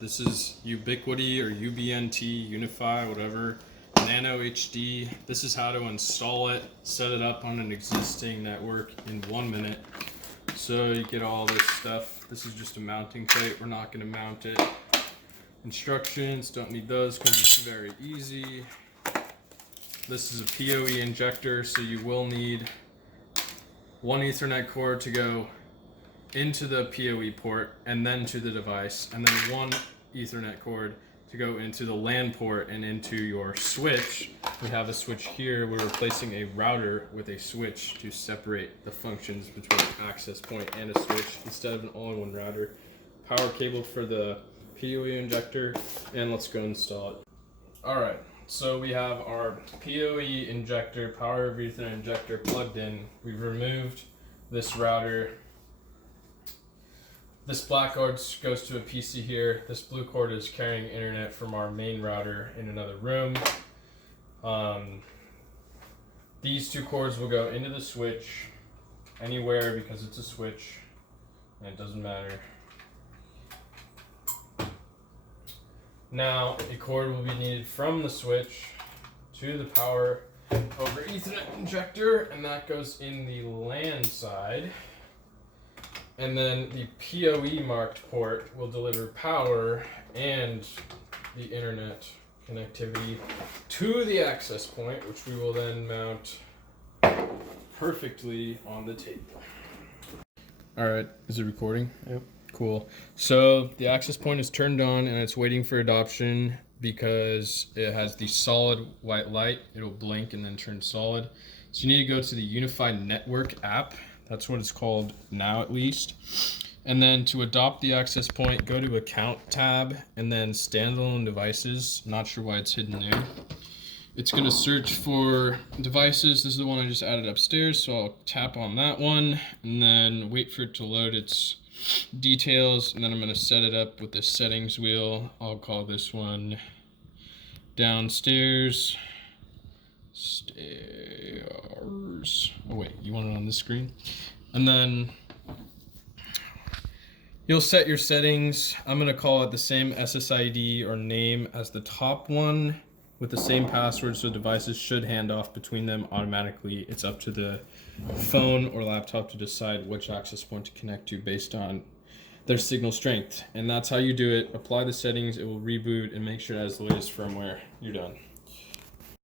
This is Ubiquiti or UBNT, Unify, whatever, NanoHD. This is how to install it, set it up on an existing network in 1 minute. So you get all this stuff. This is just a mounting plate. We're not going to mount it. Instructions, don't need those because it's very easy. This is a PoE injector, so you will need one Ethernet cord to go into the PoE port and then to the device, and then one Ethernet cord to go into the LAN port and into your switch. We have a switch here. We're replacing a router with a switch to separate the functions between an access point and a switch instead of an all-in-one router. Power cable for the PoE injector, and let's go install it. All right, so we have our PoE injector, power over Ethernet injector plugged in. We've removed this router. This black cord goes to a PC here. This blue cord is carrying internet from our main router in another room. These two cords will go into the switch anywhere because it's a switch and it doesn't matter. Now a cord will be needed from the switch to the power over Ethernet injector, and that goes in the LAN side. And then the PoE marked port will deliver power and the internet connectivity to the access point, which we will then mount perfectly on the table. All right, is it recording? Yep. Cool. So the access point is turned on and it's waiting for adoption because it has the solid white light. It'll blink and then turn solid. So you need to go to the Unified Network app. That's what it's called now, at least. And then to adopt the access point, go to Account tab and then Standalone Devices. Not sure why it's hidden there. It's going to search for devices. This is the one I just added upstairs, so I'll tap on that one and then wait for it to load its details. And then I'm going to set it up with the settings wheel. I'll call this one downstairs. Oh wait, you want it on this screen? And then you'll set your settings. I'm gonna call it the same SSID or name as the top one with the same password, so devices should hand off between them automatically. It's up to the phone or laptop to decide which access point to connect to based on their signal strength. And that's how you do it. Apply the settings, it will reboot and make sure it has the latest firmware. You're done.